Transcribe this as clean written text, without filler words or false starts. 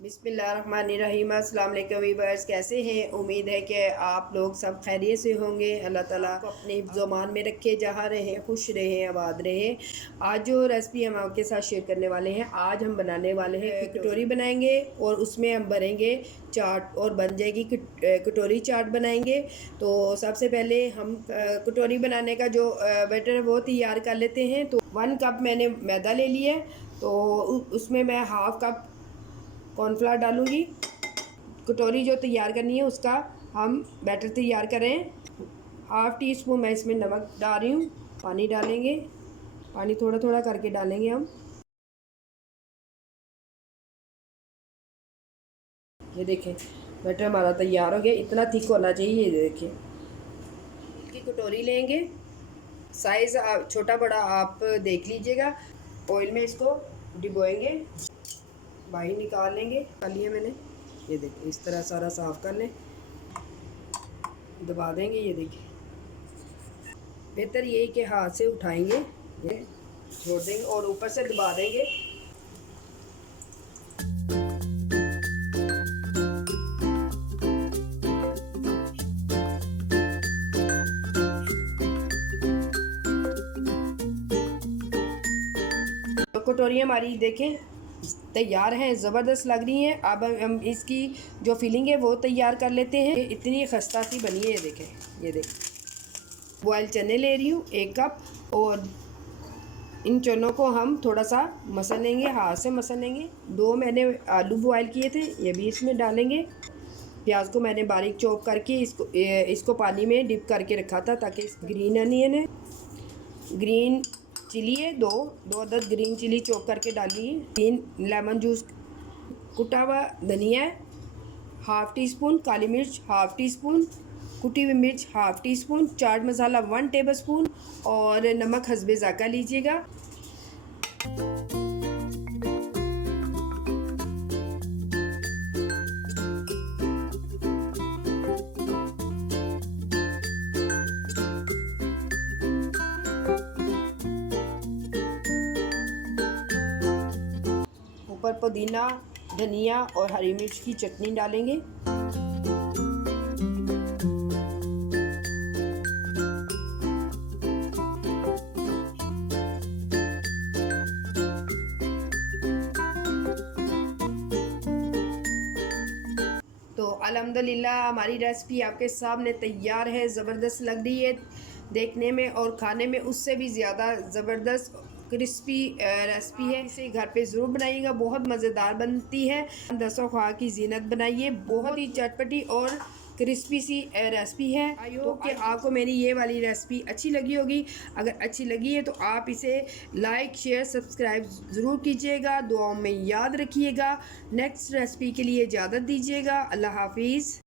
बिस्मिल्लाहिर्रहमानिर्रहीम। अस्सलाम वालेकुम वीवर्स, कैसे हैं? उम्मीद है कि आप लोग सब खैरियत से होंगे। अल्लाह ताला को अपने ज़ुबान में रखे, जहाँ रहें खुश रहें, आबाद रहें। आज जो रेसिपी हम आपके साथ शेयर करने वाले हैं, आज हम बनाने वाले हैं कटोरी बनाएंगे और उसमें हम भरेंगे चाट और बन जाएगी कटोरी चाट बनाएंगे। तो सबसे पहले हम कटोरी बनाने का जो बैटर है वो तैयार कर लेते हैं। तो 1 कप मैंने मैदा ले लिया है, तो उसमें मैं हाफ़ कप कॉर्नफ्लावर डालूँगी। कटोरी जो तैयार करनी है उसका हम बैटर तैयार करें। हाफ़ टी स्पून मैं इसमें नमक डाल रही हूँ। पानी डालेंगे, पानी थोड़ा थोड़ा करके डालेंगे हम। ये देखें बैटर हमारा तैयार हो गया। इतना थिक होना चाहिए। ये देखें, की कटोरी लेंगे, साइज़ छोटा बड़ा आप देख लीजिएगा। ऑयल में इसको डिबोएंगे, बाहर निकाल लेंगे। निकाल लिया मैंने। ये देखिए इस तरह सारा साफ़ कर लें, दबा देंगे। ये देखिए बेहतर ये है कि हाथ से उठाएंगे, ये छोड़ देंगे और ऊपर से दबा देंगे। तो कटोरी हमारी देखें तैयार हैं, ज़बरदस्त लग रही हैं। अब हम इसकी जो फिलिंग है वो तैयार कर लेते हैं। इतनी खस्ता सी बनी है। ये देखें, ये देखें बॉयल चने ले रही हूँ 1 कप, और इन चनों को हम थोड़ा सा मसल लेंगे, हाथ से मसल लेंगे। 2 मैंने आलू बॉयल किए थे, ये भी इसमें डालेंगे। प्याज को मैंने बारीक चॉप करके इसको पानी में डिप करके रखा था, ताकि ग्रीन अनियन है, ग्रीन चिली है, दो अदद ग्रीन चिली चॉप करके डाली है। 3 लेमन जूस, कुटा हुआ धनिया, हाफ़ टी स्पून काली मिर्च, हाफ़ टी स्पून कुटी हुई मिर्च, half tea spoon chaat masala 1 table spoon, और नमक हस्बे ज़ायक़ा लीजिएगा। ऊपर पुदीना, धनिया और हरी मिर्च की चटनी डालेंगे। तो अल्हम्दुलिल्लाह हमारी रेसिपी आपके सामने तैयार है। ज़बरदस्त लग रही है देखने में, और खाने में उससे भी ज़्यादा ज़बरदस्त क्रिस्पी रेसिपी है। इसे घर पे ज़रूर बनाइएगा, बहुत मज़ेदार बनती है। दस्तरख़्वान की ज़ीनत बनाइए। बहुत ही चटपटी और क्रिस्पी सी रेसिपी है। आई होप कि आपको मेरी ये वाली रेसिपी अच्छी लगी होगी। अगर अच्छी लगी है तो आप इसे लाइक शेयर सब्सक्राइब ज़रूर कीजिएगा। दुआओं में याद रखिएगा। नेक्स्ट रेसिपी के लिए इजाज़त दीजिएगा। अल्लाह हाफिज़।